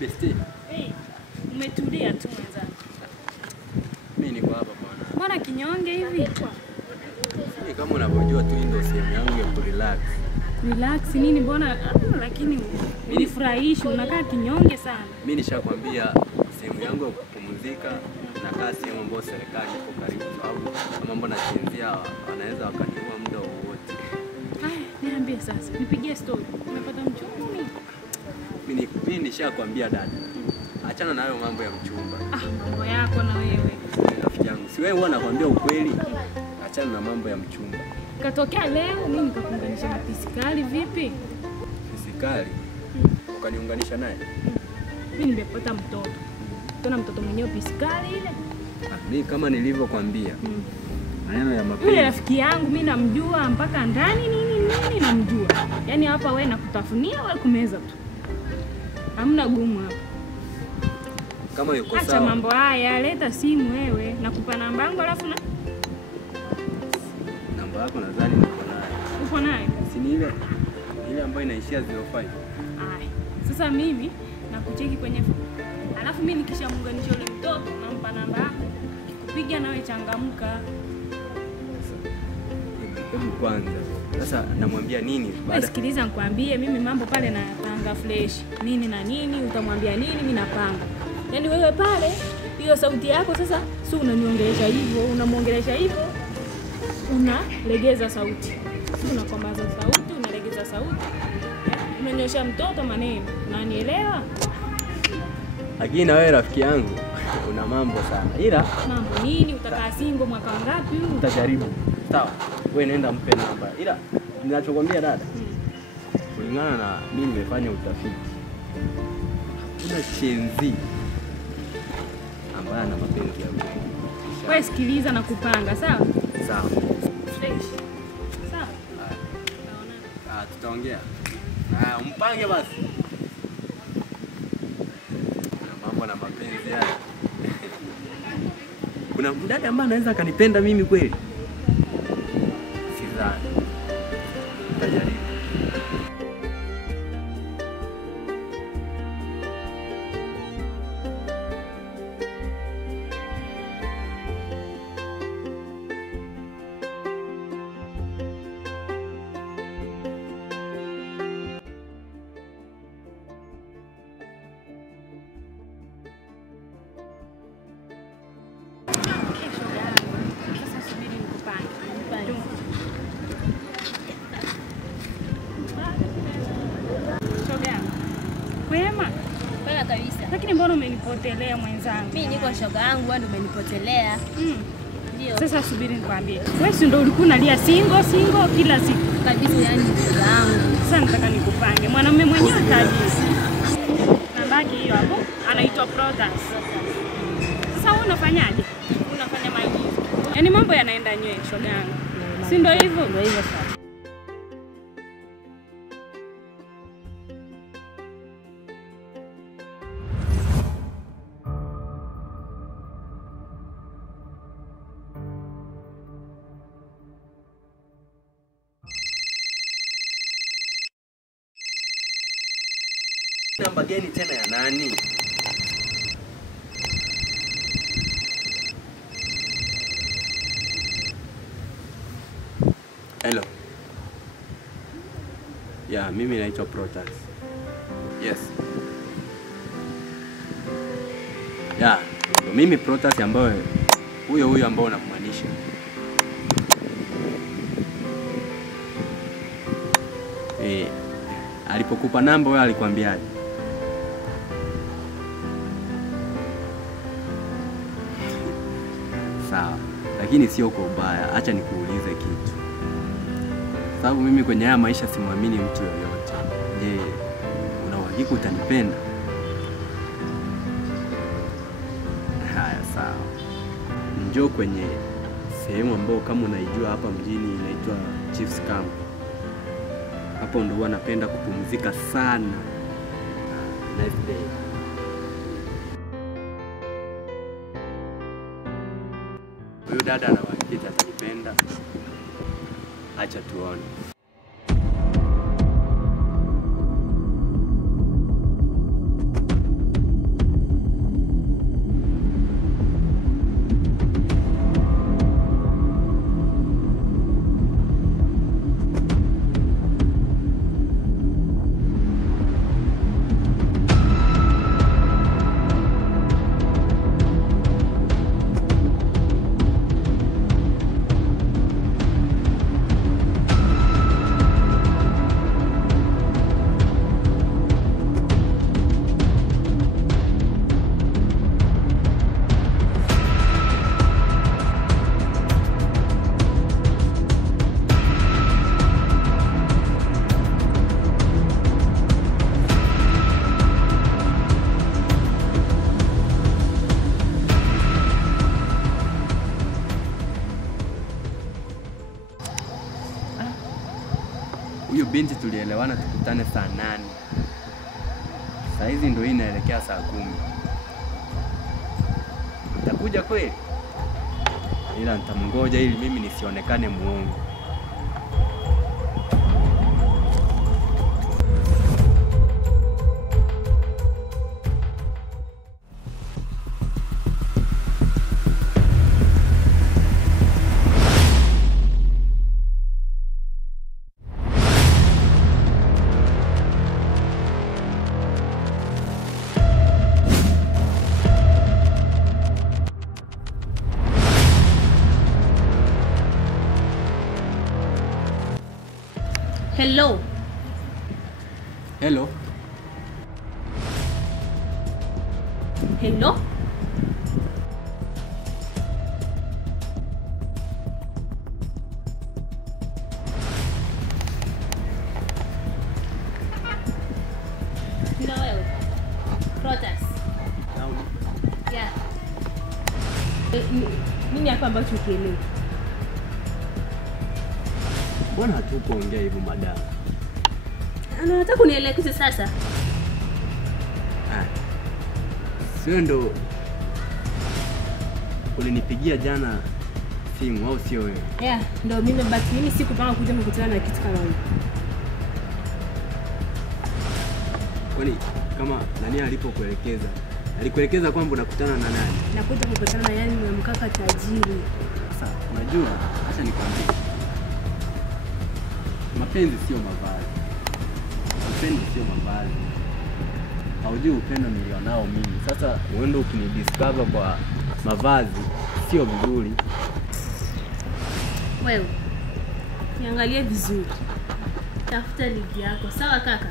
Besti. Umetulia tu mwenzangu. Mimi niko hapa bwana. Mbona kinyonge hivi? Ni kama unavyojua tu ndio sehemu yangu ya kurelax. Relax nini mbona lakini unifurahishi unakaa kinyonge sana. Mimi nishakwambia sehemu yangu ya kupumzika na kazi sehemu ambayo serikali iko karibu sababu mambo na chinzia wanaweza wakaniua muda wowote. Niambie sasa, nipigie story. Umepata mchumba nini? Mimi nishakwambia dada. Achana na hayo mambo ya mchumba. Mambo yako na wewe. Rafiki yangu, si wewe huwa nakwambia ukweli. Achana na mambo ya mchumba. Katokea leo mimi nikakuunganisha na pisikali vipi? Pisikali? Ukaniunganisha naye? Mimi nimepata mtoto. Tuna mtoto mwenyewe pisikali ile. Mimi kama nilivyokuambia. Maneno ya mapenzi. Yule rafiki yangu mimi namjua mpaka ndani nini namjua. Yaani hapa wewe nakutafunia wewe kumeza tu. Hamna gumu hapa. Kama yuko sawa. Acha mambo haya, leta simu wewe. Nakupa namba yangu alafu na namba yako nadhani niko nayo. Uko nayo? Si ni ile ambayo inaishia 05. Sasa mimi nakucheki kwenye alafu mimi nikishamuunganisha yule mtoto nampa namba yako. Kupiga nawe changamka. Hebu kwanza. Sasa namwambia nini baada? Sikiliza nikwambie mimi mambo pale na panga fresh. Nini na nini utamwambia nini mimi napanga. Yaani wewe pale hiyo sauti yako sasa si unaniongelesha hivyo, unamuongelesha hivyo. Unalegeza sauti. Si unakomaza sauti, unalegeza sauti. Unanyosha mtoto maneno. Unanielewa? Lakini na wewe rafiki yangu una mambo sana. Ila mambo nini? Utakaa single mwaka ngapi huu? Utajaribu. Sawa. Wewe nenda mpe namba. Ila ninachokwambia dada. Kulingana na mimi nimefanya utafiti. Kuna chenzi ambaye ana mapenzi ya kweli. Wewe sikiliza na kupanga, sawa? Sawa. Fresh. Sawa. Naona. Tutaongea. Umpange basi. Kuna mambo na mapenzi haya. Kuna mdada ambaye anaweza kanipenda mimi kweli? Sidhani. Tajaribu. Kwema kabisa. Lakini mbona umenipotelea mwenzangu? Mimi niko shoga yangu, wewe ndio umenipotelea. Ndio. Sasa subiri nikwambie. Wewe si ndio ulikuwa unalia single kila siku kabisa, yani shoga yangu. Sasa nataka nikupange. Mwanamume mwenyewe kabisa. Nambaki hiyo hapo. Anaitwa Protas. Sasa wewe unafanyaje? Unafanya maigizo. Yaani mambo yanaenda nyewe shoga yangu. Si ndio hivyo? Ndio hivyo sasa. Namba gani tena ya nani? Hello. Ya, mimi naitwa Protas. Yes. Ya, mimi Protas ambaye huyo ambao unamaanisha. Alipokupa namba wewe alikwambiaje? Sawa, lakini sio kwa ubaya. Acha nikuulize kitu. Sababu mimi kwenye haya maisha simwamini mtu yoyote. Je, una uhakika utanipenda? Haya, sawa. Njoo kwenye sehemu ambayo kama unaijua hapa mjini inaitwa Chiefs Camp. Hapo ndo huwa napenda kupumzika sana. Nice day. Huyu dada anawakita atanipenda. Acha tuone. huyo binti tulielewana tukutane saa 8. Saa hizi ndio hii inaelekea saa 10. Utakuja kweli? Ila nitamngoja ili mimi nisionekane muongo. Hello. Hello. Hello? Na wewe. Protas. Yeah. Nini hapa ambacho ukielewi? Mbona hatukuongea hivyo madam? Anataka kunielekeza sasa. Sio ndo ulinipigia jana simu au sio wewe? Yeah, ndo mimi mimi sikupanga kuja kukutana na kitu kama hicho. Kwani kama nani alipokuelekeza? Alikuelekeza kwamba unakutana na nani? Nakuja kukutana na yani na mkaka tajiri. Sasa unajua, acha nikwambie. Mapenzi sio mavazi. Upendo sio mavazi. Haujui upendo nilionao mimi. Sasa uende ukinidiscover kwa mavazi sio vizuri. Wewe niangalie vizuri. Tafuta ligi yako. Sawa kaka?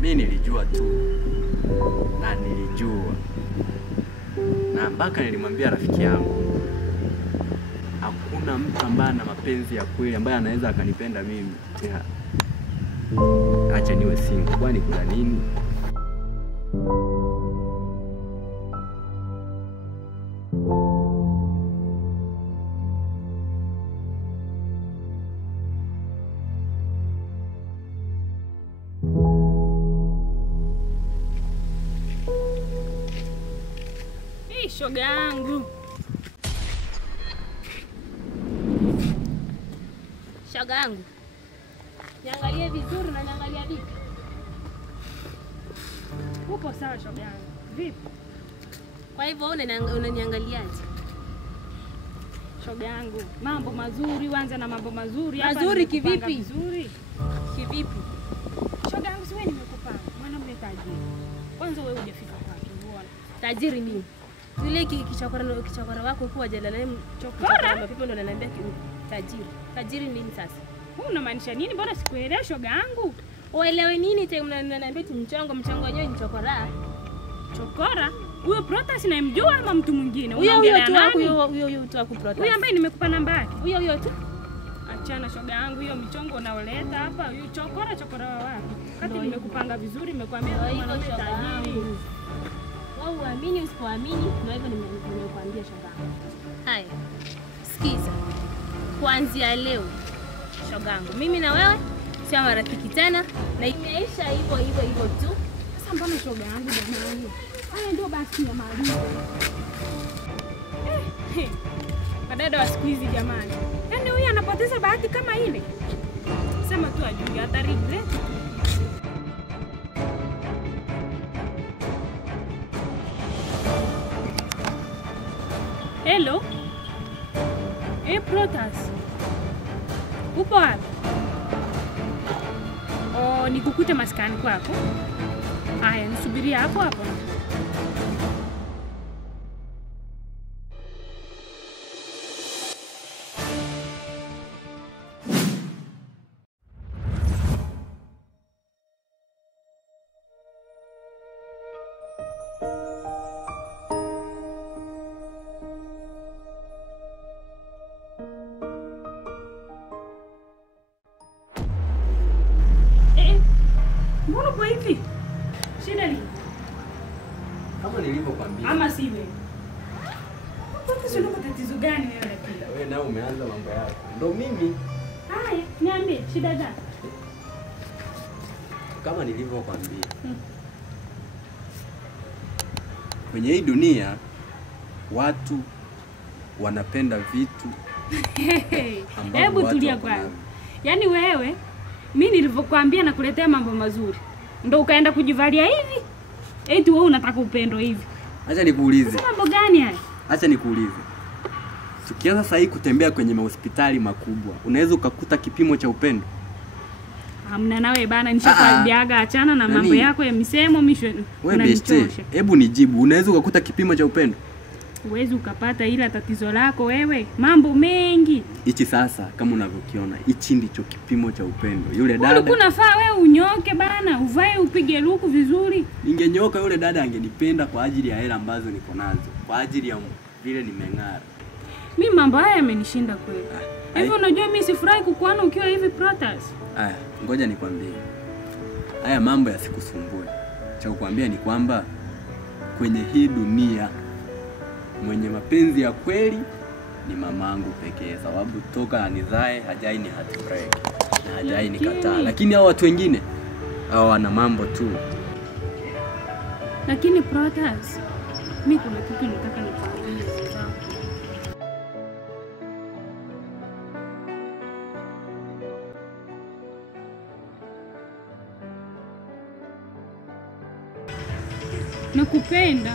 Mimi nilijua tu. Na nilijua. Na mpaka nilimwambia rafiki yangu. Hakuna mtu ambaye ana mapenzi ya kweli ambaye anaweza akanipenda mimi. Yeah. Acha niwe single. Kwani kuna nini? Shoga yangu. Shoga yangu. Niangalie vizuri na niangalia vipi? Upo sawa shoga yangu. Vipi? Kwa hivyo unaniangaliaje? Shoga yangu, mambo mazuri, uanze na mambo mazuri. Mazuri kivipi? Vizuri. Kivipi? Shoga yangu, siwe nimekupanga. Mwanamume tajiri. Kwanza wewe hujafika kwake, uone. Tajiri nini? Yule kichokora wako kwa jalala chokora mapipo ndo ananiambia tajiri. Tajiri nini sasa? Wewe unamaanisha nini? Mbona sikuelewa shoga yangu? Uelewe nini tena unaniambia mchongo wenyewe ni chokora? Chokora? Huyo Protas namjua ama mtu mwingine? Huyo tu aku Protas. Huyo ambaye nimekupa namba yake. Huyo tu. Achana shoga yangu, hiyo michongo unaoleta hapa, hiyo chokora wa wapi? Kati nimekupanga vizuri, nimekwambia mwanamke tajiri. Wewe uamini usipoamini, na hivyo nimekuambia shoga. Haya. Sikiza. Kuanzia leo shogangu, mimi na wewe sio marafiki tena na imeisha hivyo tu. Sasa mbona shoga yangu jamani? Haya ndio basi ya maadili. Madada wa siku hizi jamani. Yaani huyu anapoteza bahati kama ile. Sema tu ajui hata regret. Hello. Protas. Upo wapi? Nikukute maskani kwako. Haya, nisubiria hapo hapo. nakwambia. Ama si wewe? Kwa sababu tatizo gani wewe lakini? Wewe nao umeanza mambo yako. Ndio mimi. Haya, niambie shida zako. Kama nilivyokuambia. Kwenye hii dunia watu wanapenda vitu. Hebu tulia kwanza. Yaani wewe mimi nilivyokuambia nakuletea mambo mazuri. Ndio ukaenda kujivalia hivi? Eti wewe unataka upendo hivi? Acha nikuulize. Mambo gani haya? Acha nikuulize. Tukianza sasa hii kutembea kwenye mahospitali makubwa, unaweza ukakuta kipimo cha upendo? Hamna nawe bana, nishakwambiaga achana na mambo yako ya misemo misho. Wewe beste, hebu nijibu, unaweza ukakuta kipimo cha upendo? Uwezi ukapata, ila tatizo lako wewe mambo mengi. Hichi sasa kama unavyokiona, hichi ndicho kipimo cha upendo. Yule dada ulikuwa unafaa wewe unyoke bana, uvae upige luku vizuri. Ningenyoka yule dada angenipenda kwa ajili ya hela ambazo niko nazo, kwa ajili ya vile nimeng'ara. Mimi mambo haya yamenishinda kweli. Hivi unajua mimi sifurahi kukuona ukiwa hivi Protas. Aya, ngoja nikwambie. Haya mambo yasikusumbue. Cha kukwambia ni kwamba kwenye hii dunia mwenye mapenzi ya kweli ni mamangu pekee, sababu toka anizae hajai ni heartbreak na hajai nikataa. Lakini hao watu wengine hao wana mambo tu. Lakini Protas, mimi kuna kitu nataka nikwambie sasa. Nakupenda.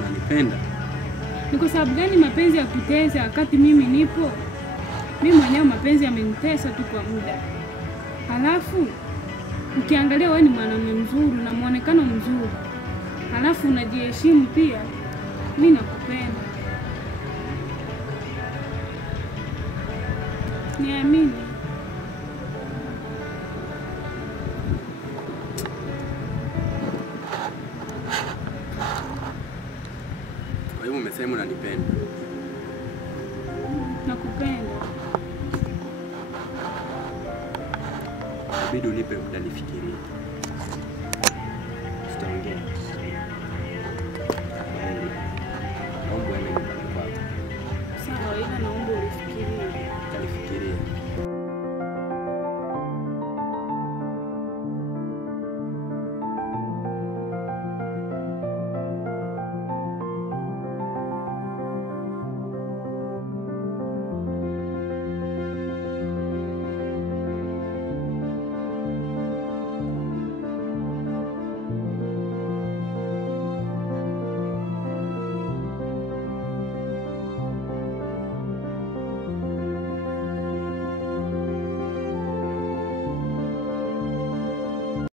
Unanipenda? Ni kwa sababu gani mapenzi ya kutesa wakati mimi nipo? Mimi mwenyewe mapenzi yamenitesa tu kwa muda. Halafu ukiangalia wewe ni mwanamume mzuri na muonekano mzuri. Halafu unajiheshimu pia. Mimi nakupenda. Niamini. Kwa hiyo umesema unanipenda? Nakupenda. Bidi unipe muda nifikirie. Tutaongea.